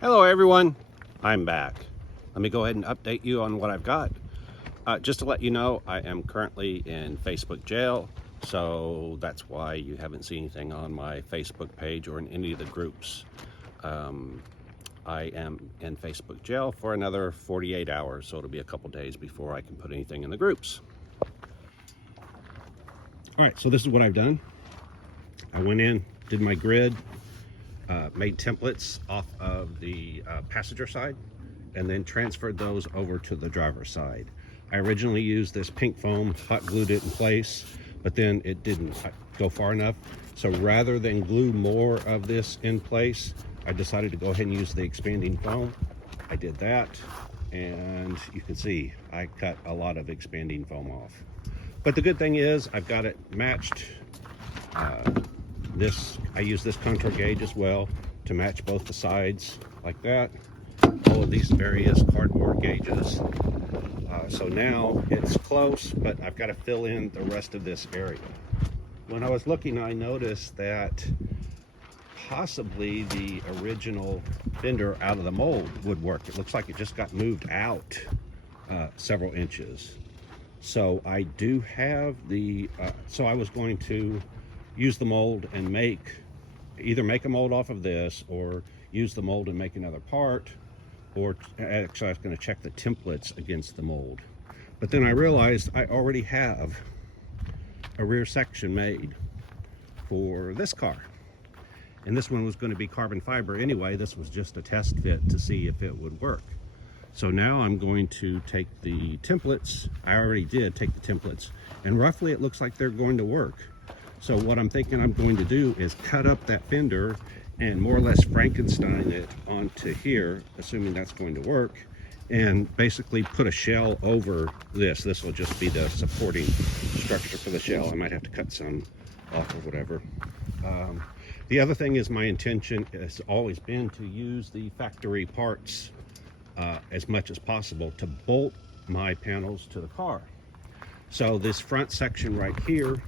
Hello everyone, I'm back. Let me go ahead and update you on what I've got. Just to let you know, I am currently in Facebook jail, so that's why you haven't seen anything on my Facebook page or in any of the groups. I am in Facebook jail for another 48 hours, so it'll be a couple days before I can put anything in the groups. All right, so this is what I've done. I went in, did my grid, made templates off of the passenger side, and then transferred those over to the driver's side. I originally used this pink foam, hot glued it in place, but then it didn't go far enough. So rather than glue more of this in place, I decided to go ahead and use the expanding foam. I did that, and you can see I cut a lot of expanding foam off. But the good thing is I've got it matched. I use this contour gauge as well to match both the sides like that. All of these various cardboard gauges. So now it's close, but I've got to fill in the rest of this area. When I was looking, I noticed that possibly the original Fender out of the mold would work. It looks like it just got moved out several inches. So I do have the, so I was going to use the mold and either make a mold off of this or use the mold and make another part, or actually I was going to check the templates against the mold. But then I realized I already have a rear section made for this car. And this one was going to be carbon fiber anyway. This was just a test fit to see if it would work. So now I'm going to take the templates. I already did take the templates, and roughly it looks like they're going to work. So what I'm thinking I'm going to do is cut up that fender and more or less Frankenstein it onto here, assuming that's going to work, and basically put a shell over this. This will just be the supporting structure for the shell. I might have to cut some off or whatever. The other thing is my intention has always been to use the factory parts as much as possible to bolt my panels to the car. So this front section right here,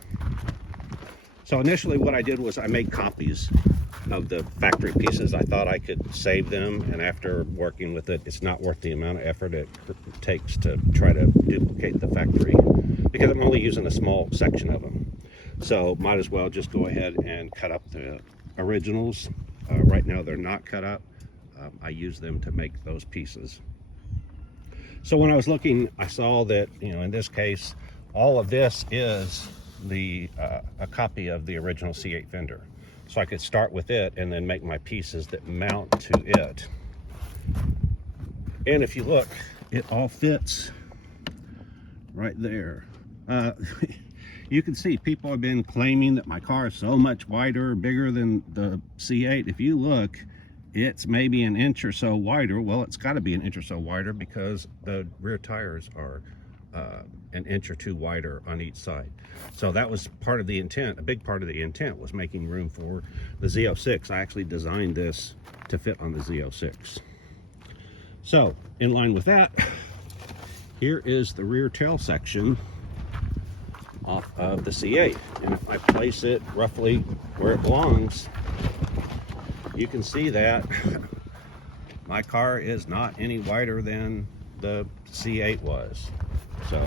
so initially what I did was I made copies of the factory pieces. I thought I could save them, and after working with it, it's not worth the amount of effort it takes to try to duplicate the factory, because I'm only using a small section of them. So might as well just go ahead and cut up the originals. Right now they're not cut up. I use them to make those pieces. So when I was looking, I saw that, in this case, all of this is a copy of the original C8 Fender. So I could start with it and then make my pieces that mount to it. And if you look, it all fits right there. You can see people have been claiming that my car is so much wider, bigger than the C8. If you look, it's maybe an inch or so wider. Well, it's got to be an inch or so wider because the rear tires are an inch or two wider on each side. So that was part of the intent. A big part of the intent was making room for the Z06. I actually designed this to fit on the Z06. So in line with that, here is the rear tail section off of the C8. And if I place it roughly where it belongs, you can see that my car is not any wider than the C8 was. So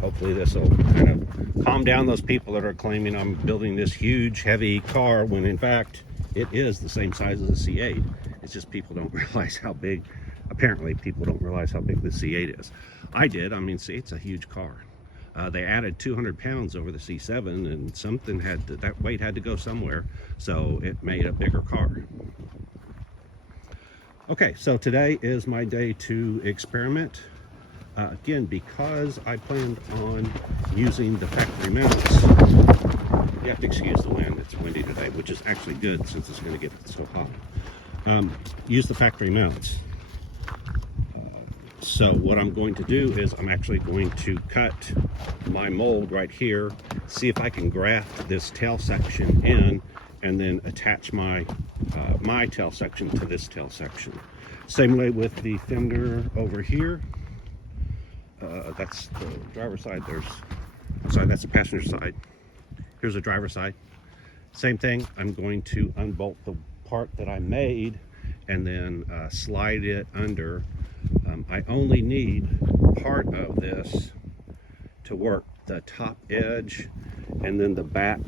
hopefully this will kind of calm down those people that are claiming I'm building this huge, heavy car, when in fact it is the same size as the C8. It's just people don't realize how big, apparently people don't realize how big the C8 is. I did. I mean, see, it's a huge car. They added 200 pounds over the C7, and that weight had to go somewhere, so it made a bigger car. Okay, so today is my day to experiment. Again, because I planned on using the factory mounts, you have to excuse the wind, it's windy today, which is actually good since it's going to get so hot. Use the factory mounts. So what I'm going to do is I'm actually going to cut my mold right here, see if I can graft this tail section in, and then attach my tail section to this tail section. Same way with the fender over here. That's the driver's side. That's the passenger side. Here's the driver's side. Same thing. I'm going to unbolt the part that I made and then slide it under. I only need part of this to work, the top edge, and then the back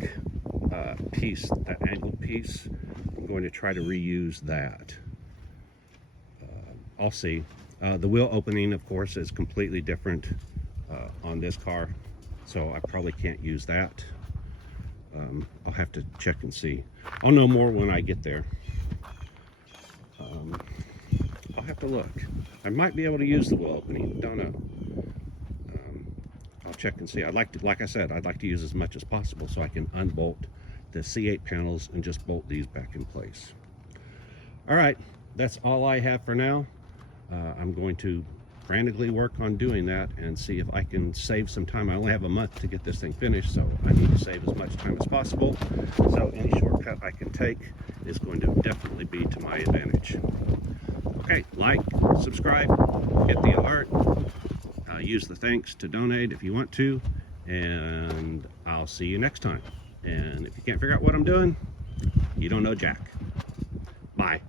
piece, that angled piece. I'm going to try to reuse that. I'll see. The wheel opening, of course, is completely different on this car, so I probably can't use that. I'll have to check and see. I'll know more when I get there. I'll have to look. I might be able to use the wheel opening, don't know. I'll check and see. I'd like to, like I said, I'd like to use as much as possible so I can unbolt the C8 panels and just bolt these back in place. All right, that's all I have for now. I'm going to frantically work on doing that and see if I can save some time. I only have a month to get this thing finished, so I need to save as much time as possible. So any shortcut I can take is going to definitely be to my advantage. Okay, like, subscribe, hit the alert, use the thanks to donate if you want to, and I'll see you next time. And if you can't figure out what I'm doing, you don't know Jack. Bye.